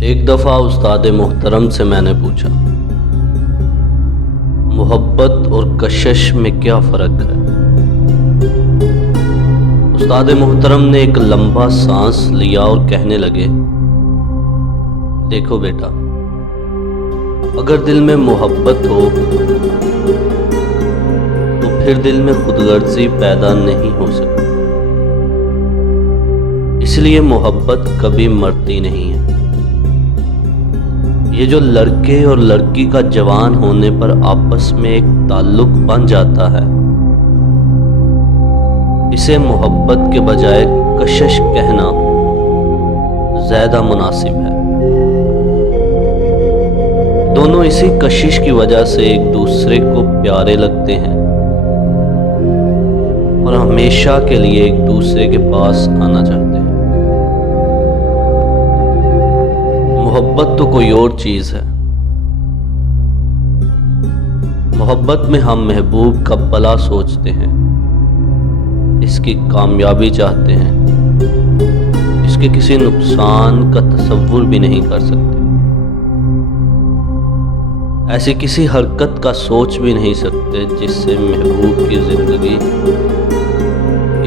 ایک دفعہ استاد محترم سے میں نے پوچھا، محبت اور کشش میں کیا فرق ہے؟ استاد محترم نے ایک لمبا سانس لیا اور کہنے لگے، دیکھو بیٹا، اگر دل میں محبت ہو تو پھر دل میں خود غرضی پیدا نہیں ہو سکتی، اس لیے محبت کبھی مرتی نہیں ہے۔ یہ جو لڑکے اور لڑکی کا جوان ہونے پر آپس میں ایک تعلق بن جاتا ہے، اسے محبت کے بجائے کشش کہنا زیادہ مناسب ہے۔ دونوں اسی کشش کی وجہ سے ایک دوسرے کو پیارے لگتے ہیں اور ہمیشہ کے لیے ایک دوسرے کے پاس آنا چاہتے ہیں۔ محبت تو کوئی اور چیز ہے۔ محبت میں ہم محبوب کا بھلا سوچتے ہیں، اس کی کامیابی چاہتے ہیں، اس کے کسی نقصان کا تصور بھی نہیں کر سکتے، ایسی کسی حرکت کا سوچ بھی نہیں سکتے جس سے محبوب کی زندگی،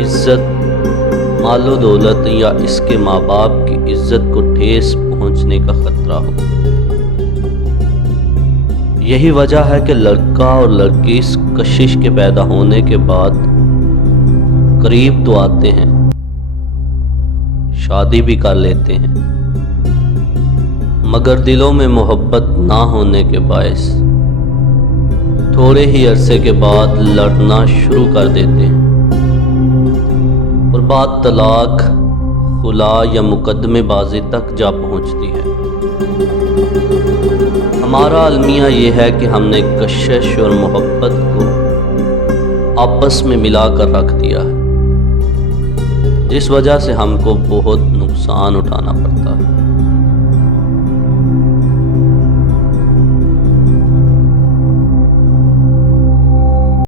عزت، مال و دولت یا اس کے ماں باپ کی عزت کو ٹھیس پہنچنے کا خطرہ ہو۔ یہی وجہ ہے کہ لڑکا اور لڑکی اس کشش کے پیدا ہونے کے بعد قریب تو آتے ہیں، شادی بھی کر لیتے ہیں، مگر دلوں میں محبت نہ ہونے کے باعث تھوڑے ہی عرصے کے بعد لڑنا شروع کر دیتے ہیں اور بات طلاق، خلا یا مقدمے بازی تک جا پہنچتی ہے۔ ہمارا المیہ یہ ہے کہ ہم نے کشش اور محبت کو آپس میں ملا کر رکھ دیا ہے، جس وجہ سے ہم کو بہت نقصان اٹھانا پڑتا ہے۔